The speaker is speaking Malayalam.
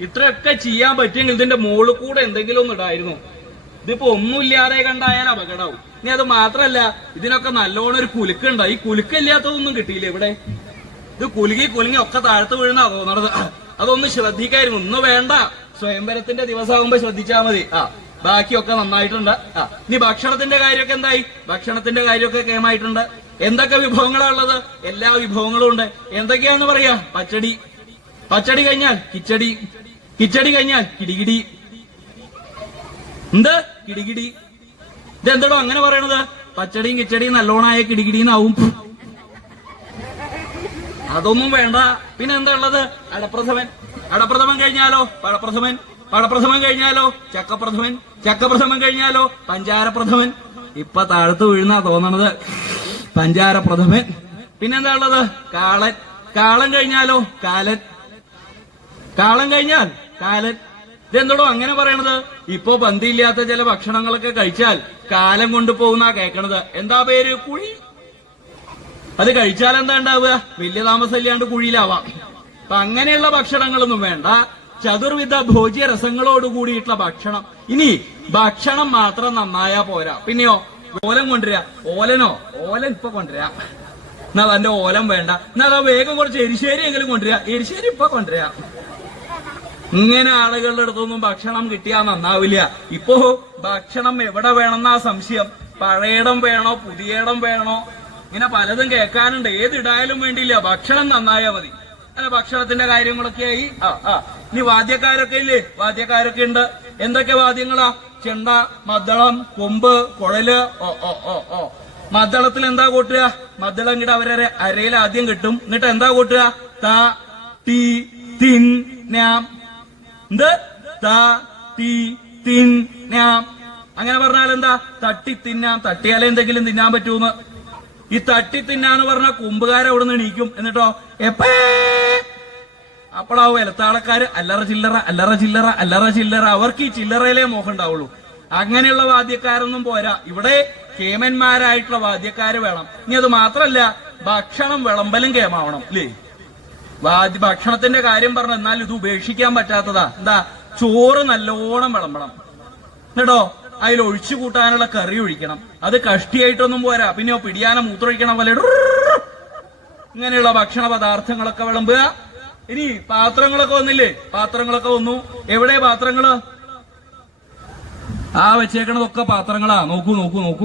ഇത്രയൊക്കെ ചെയ്യാൻ പറ്റിയെങ്കിൽ ഇതിന്റെ മുകളിൽ കൂടെ എന്തെങ്കിലും ഒന്ന് ഇടായിരുന്നു. ഇതിപ്പോ ഒന്നുമില്ലാതെ കണ്ടായാൽ അപകടമാവും. ഇനി അത് മാത്രല്ല ഇതിനൊക്കെ നല്ലോണം ഒരു കുലുക്കുണ്ട്. ഈ കുലുക്കില്ലാത്തതൊന്നും കിട്ടിയില്ല ഇവിടെ? ഇത് കുലുങ്ങി കുലുങ്ങി ഒക്കെ താഴത്ത് വീഴുന്ന തോന്നണത്. അതൊന്ന് ശ്രദ്ധിക്കായിരുന്നു. ഒന്നും വേണ്ട. സ്വയംവരത്തിന്റെ ദിവസമാകുമ്പോ ശ്രദ്ധിച്ചാ മതി. ആ ബാക്കിയൊക്കെ നന്നായിട്ടുണ്ട്. ആ ഇനി ഭക്ഷണത്തിന്റെ കാര്യമൊക്കെ എന്തായി? ഭക്ഷണത്തിന്റെ കാര്യമൊക്കെ കേമായിട്ടുണ്ട്. എന്തൊക്കെ വിഭവങ്ങളാണുള്ളത് എല്ലാ വിഭവങ്ങളും ഉണ്ട്. എന്തൊക്കെയാണെന്ന് പറയാ? പച്ചടി. പച്ചടി കഴിഞ്ഞാൽ കിച്ചടി. കിച്ചടി കഴിഞ്ഞാൽ കിടികിടി. എന്ത്? കിടികിടി. ഇതെന്തടോ അങ്ങനെ പറയണത്? പച്ചടിയും കിച്ചടിയും നല്ലോണായ കിടികിടിന്നാവും. അതൊന്നും വേണ്ട. പിന്നെ എന്താ ഉള്ളത്? അടപ്രഥമൻ. അടപ്രഥമൻ കഴിഞ്ഞാലോ? പഴപ്രഥമൻ. പഴപ്രഥമൻ കഴിഞ്ഞാലോ? ചക്കപ്രഥമൻ. ചക്കപ്രഥമൻ കഴിഞ്ഞാലോ? പഞ്ചാരപ്രഥമൻ. ഇപ്പൊ താഴത്ത് വീഴുന്ന തോന്നണത്. പഞ്ചാരപ്രഥമൻ. പിന്നെന്താ ഉള്ളത്? കാളൻ. കാളൻ കഴിഞ്ഞാലോ? കാലൻ. കാളം കഴിഞ്ഞാൽ കാലൻ. ഇതെന്തോടോ അങ്ങനെ പറയണത്? ഇപ്പൊ പന്തിയില്ലാത്ത ചില ഭക്ഷണങ്ങളൊക്കെ കഴിച്ചാൽ കാലം കൊണ്ടുപോകുന്ന കേക്കണത്. എന്താ പേര് കുഴി? അത് കഴിച്ചാൽ എന്താ ഉണ്ടാവുക? വലിയ താമസമില്ലാണ്ട് കുഴിയിലാവാം. അപ്പൊ അങ്ങനെയുള്ള ഭക്ഷണങ്ങളൊന്നും വേണ്ട. ചതുർവിധ ഭോജ്യ രസങ്ങളോട് കൂടിയിട്ടുള്ള ഭക്ഷണം. ഇനി ഭക്ഷണം മാത്രം നന്നായാ പോരാ. പിന്നെയോ ഓലം കൊണ്ടുവരാ. ഓലനോ? ഓലൻ ഇപ്പൊ കൊണ്ടുവരാ. എന്നാ തന്റെ ഓലം വേണ്ട. എന്നാ വേഗം കുറച്ച് എരിശ്ശേരി എങ്കിലും കൊണ്ടുവരാ. എരിശ്ശേരി ഇപ്പൊ കൊണ്ടുവരിക ഇങ്ങനെ ആളുകളുടെ അടുത്തൊന്നും ഭക്ഷണം കിട്ടിയാൽ നന്നാവില്ല. ഇപ്പോ ഭക്ഷണം എവിടെ വേണമെന്നാ സംശയം. പഴയടം വേണോ പുതിയടം വേണോ? ഇങ്ങനെ പലതും കേൾക്കാനുണ്ട്. ഏതിടായാലും വേണ്ടിയില്ല. ഭക്ഷണം നന്നായാ മതി. അങ്ങനെ ഭക്ഷണത്തിന്റെ കാര്യങ്ങളൊക്കെ ആയി. ആ ആ. ഇനി വാദ്യക്കാരൊക്കെ ഇല്ലേ? വാദ്യക്കാരൊക്കെ ഉണ്ട്. എന്തൊക്കെ വാദ്യങ്ങളാ? ചെണ്ട മദ്ദളം കൊമ്പ് കുഴൽ. ഓ ഓ ഓ ഓ. മദ്ദളത്തിൽ എന്താ കൂട്ടുക? മദ്ദളം ഇങ്ങോട്ട് അവരെ അരയിൽ ആദ്യം കിട്ടും. എന്നിട്ട് എന്താ കൂട്ടുക? ത ടി തിൻ എന്ത്? ത ടി തിന്നാം അങ്ങനെ പറഞ്ഞാൽ എന്താ? തട്ടി തിന്നാം. തട്ടിയാലേ എന്തെങ്കിലും തിന്നാൻ പറ്റൂന്ന്. ഈ തട്ടി തിന്നാന്ന് പറഞ്ഞ കുമ്പുകാരെ അവിടെ നിന്ന് എണീക്കും. എന്നിട്ടോ? എപ്പേ? അപ്പോഴാവും ഇലത്താളക്കാര് അല്ലറ ചില്ലറ അല്ലറ ചില്ലറ അല്ലറ ചില്ലറ. അവർക്ക് ഈ ചില്ലറയിലേ മോഹം ഉണ്ടാവുള്ളൂ. അങ്ങനെയുള്ള വാദ്യക്കാരൊന്നും പോരാ. ഇവിടെ കേമന്മാരായിട്ടുള്ള വാദ്യക്കാര് വേണം. ഇനി അത് മാത്രല്ല ഭക്ഷണം വിളമ്പലും കേമാവണം അല്ലേ ഭക്ഷണത്തിന്റെ കാര്യം പറഞ്ഞു എന്നാൽ ഇത് ഉപേക്ഷിക്കാൻ പറ്റാത്തതാ. എന്താ ചോറ് നല്ലോണം വിളമ്പണം. കേട്ടോ അതിൽ ഒഴിച്ചു കൂട്ടാനുള്ള കറി ഒഴിക്കണം. അത് കഷ്ടിയായിട്ടൊന്നും പോരാ. പിന്നെ പിടിയാന മൂത്രമൊഴിക്കണം പോലെ ഇങ്ങനെയുള്ള ഭക്ഷണ പദാർത്ഥങ്ങളൊക്കെ വിളമ്പുക. ഇനി പാത്രങ്ങളൊക്കെ വന്നില്ലേ? പാത്രങ്ങളൊക്കെ വന്നു. എവിടെ പാത്രങ്ങൾ? ആ വെച്ചേക്കണതൊക്കെ പാത്രങ്ങളാ. നോക്കൂ നോക്കൂ നോക്കൂ.